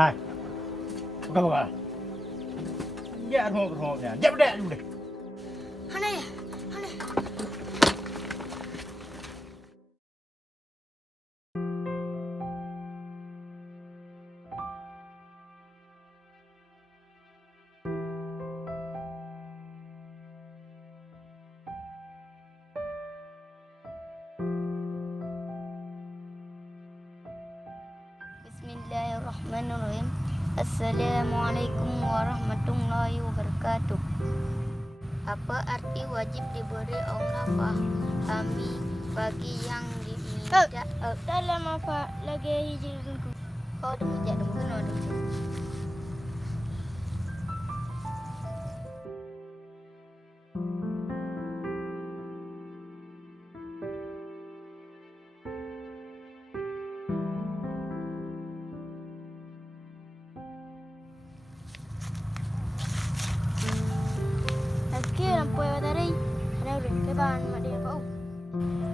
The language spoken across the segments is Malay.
Hai. Buka. Ya, roh. Ya, udah. Mana ya? Mana? Bismillahirrahmanirrahim. Assalamualaikum warahmatullahi wabarakatuh. Apa arti wajib diberi Allah fahami bagi yang diminta? Dalam apa lagi hijrinku? Oh, demi kena dulu. Okey, lampu yang tadi. Ada udah keban mak dia pau.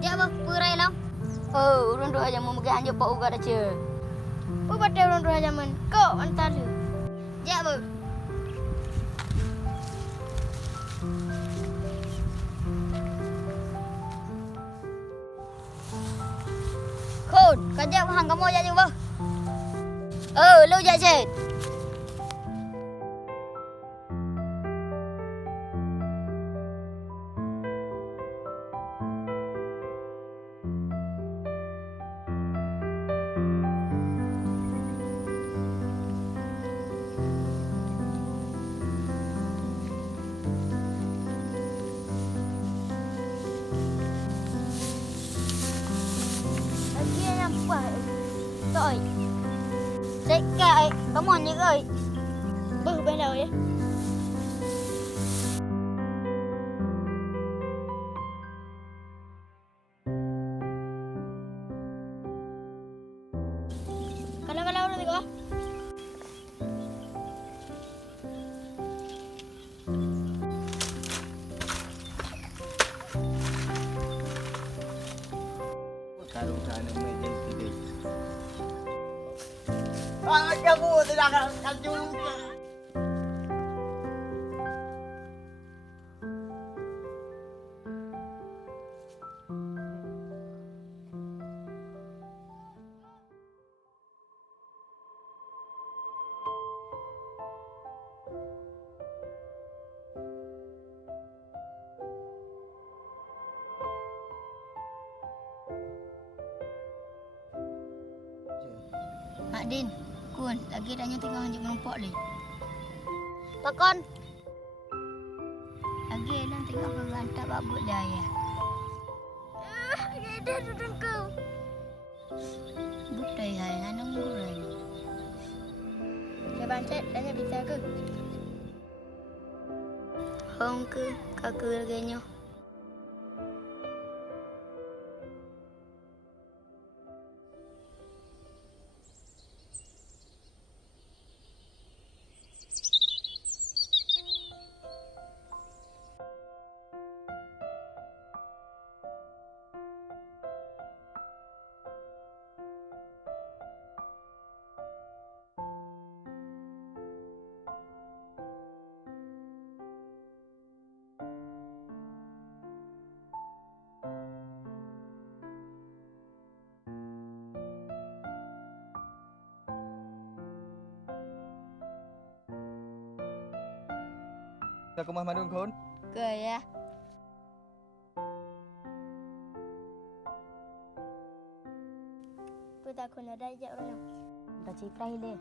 Dia apa purai lam? Oh, urun dua jam memegang je pau gak dah. Oh, pada urun dua jam men. Kau antar dia. Dia apa? Khôn, kerja hang kamu aja juga. Oh, lu je. Lagi nampak. Thôi. Đấy, kệ, có một những ơi. Bự bên đầu vậy. Kalau udah tengok. Taruh sana meja sini. Aku tidak akan juga. Mak Din, Kun, lagi tanya tengok hanjut menumpuk ni. Pakon. Lagi elang tengok kau hantar babut dah ya. Lagi dah duduk kau. Butai hai hanang murai. Dia bancet tanya bisa ke? Hong ke kakak laganya. Dah kemas madun kon? Ke ya. Kita kun ada je orang. Tak cerita ile.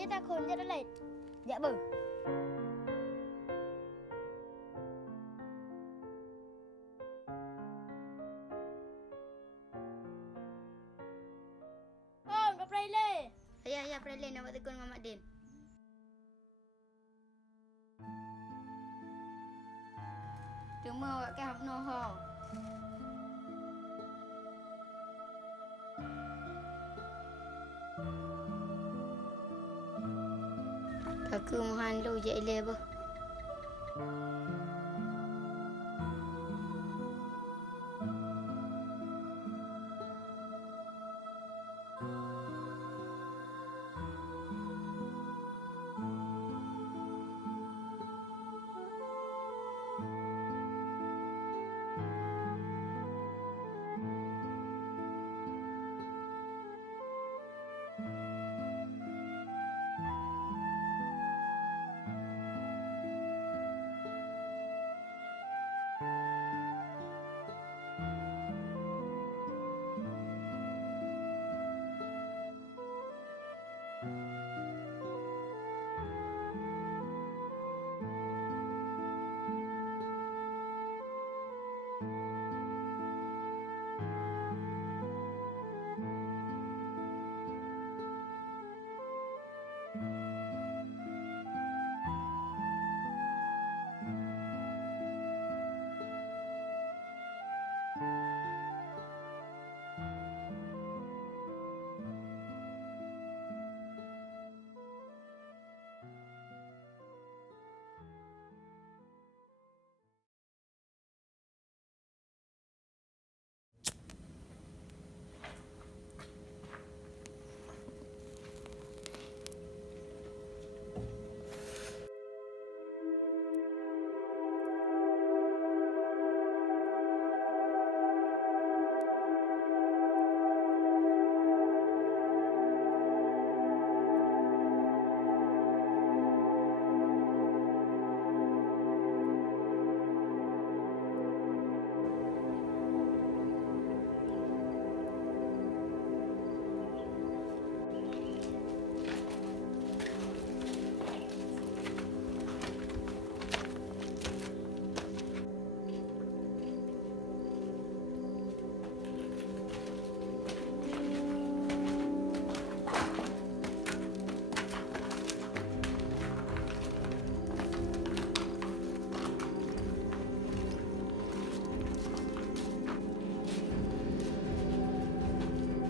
Kita kun je dah lain. Jak ber. Oh, kau Praile. Ya, Praile nak buat tekun Mamat Din. Cuma awak kan hafno ho. Aku mohon lu je ile bah.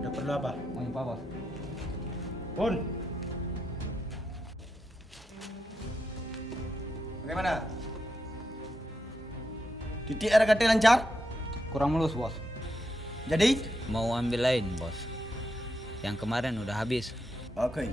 Dah perlu apa? Mau jumpa bos. Pun. Bagaimana? Titik RKT lancar? Kurang mulus, bos. Jadi? Mau ambil lain, bos. Yang kemarin udah habis. Oke.